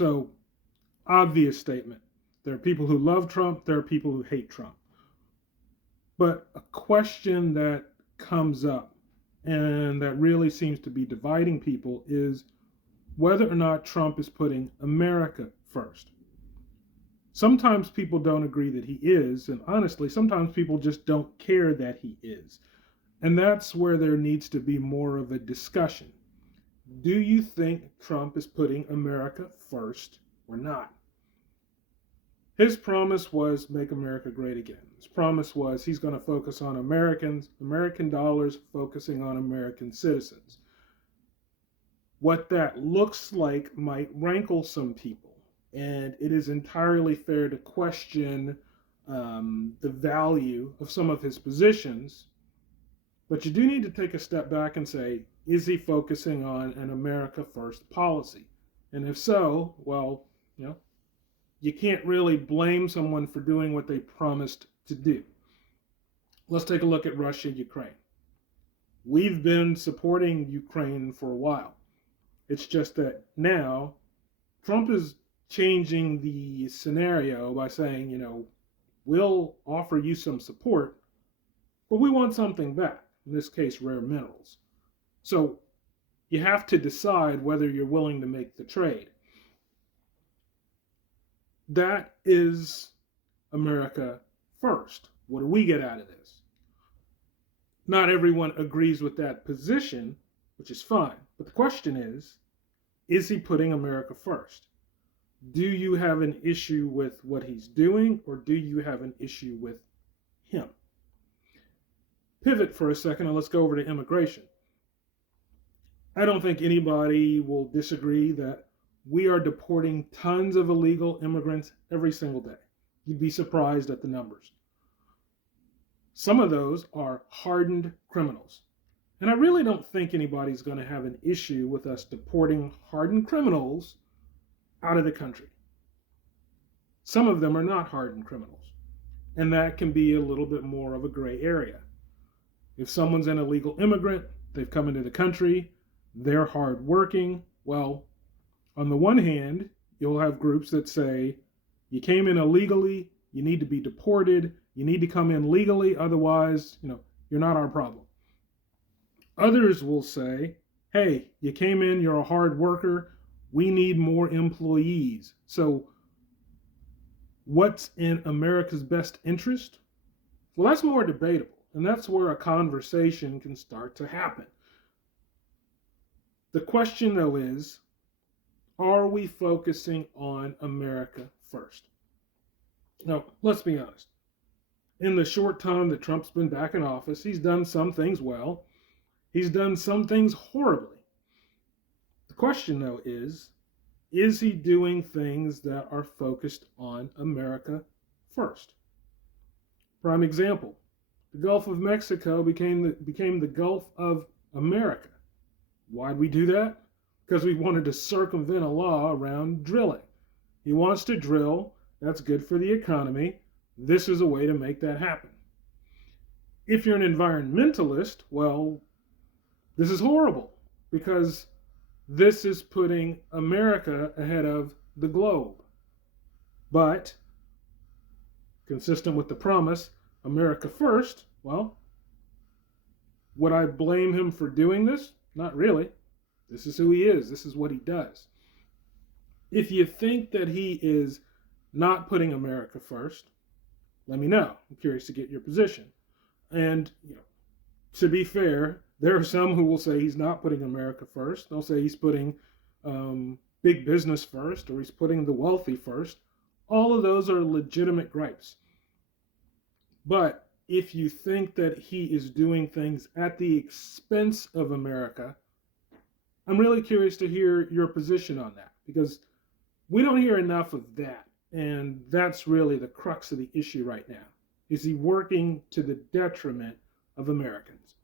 So, obvious statement. There are people who love Trump, there are people who hate Trump. But a question that comes up and that really seems to be dividing people is whether or not Trump is putting America first. Sometimes people don't agree that he is, and honestly, sometimes people just don't care that he is. And that's where there needs to be more of a discussion. Do you think Trump is putting America first or not? His promise was make America great again. His promise was he's going to focus on Americans, American dollars, focusing on American citizens. What that looks like might rankle some people, and it is entirely fair to question the value of some of his positions. But you do need to take a step back and say, is he focusing on an America first policy? And if so, well, you can't really blame someone for doing what they promised to do. Let's take a look at Russia, Ukraine. We've been supporting Ukraine for a while. It's just that now Trump is changing the scenario by saying, we'll offer you some support, but we want something back. In this case, rare minerals. So you have to decide whether you're willing to make the trade. That is America first. What do we get out of this? Not everyone agrees with that position, which is fine. But the question is he putting America first? Do you have an issue with what he's doing, or do you have an issue with him? Pivot for a second and let's go over to immigration. I don't think anybody will disagree that we are deporting tons of illegal immigrants every single day. You'd be surprised at the numbers. Some of those are hardened criminals. And I really don't think anybody's going to have an issue with us deporting hardened criminals out of the country. Some of them are not hardened criminals. And that can be a little bit more of a gray area. If someone's an illegal immigrant, they've come into the country, they're hardworking, well, on the one hand, you'll have groups that say, you came in illegally, you need to be deported, you need to come in legally, otherwise, you're not our problem. Others will say, hey, you came in, you're a hard worker, we need more employees. So what's in America's best interest? Well, that's more debatable, and that's where a conversation can start to happen. The question, though, is, are we focusing on America first? Now, let's be honest. In the short time that Trump's been back in office, he's done some things well. He's done some things horribly. The question, though, is he doing things that are focused on America first? Prime example, the Gulf of Mexico became the Gulf of America. Why'd we do that? Because we wanted to circumvent a law around drilling. He wants to drill. That's good for the economy. This is a way to make that happen. If you're an environmentalist, well, this is horrible because this is putting America ahead of the globe. But, consistent with the promise, America first, well, would I blame him for doing this? Not really. This is who he is. This is what he does. If you think that he is not putting America first, let me know. I'm curious to get your position. And, to be fair, there are some who will say he's not putting America first. They'll say he's putting big business first, or he's putting the wealthy first. All of those are legitimate gripes. But if you think that he is doing things at the expense of America, I'm really curious to hear your position on that, because we don't hear enough of that. And that's really the crux of the issue right now. Is he working to the detriment of Americans?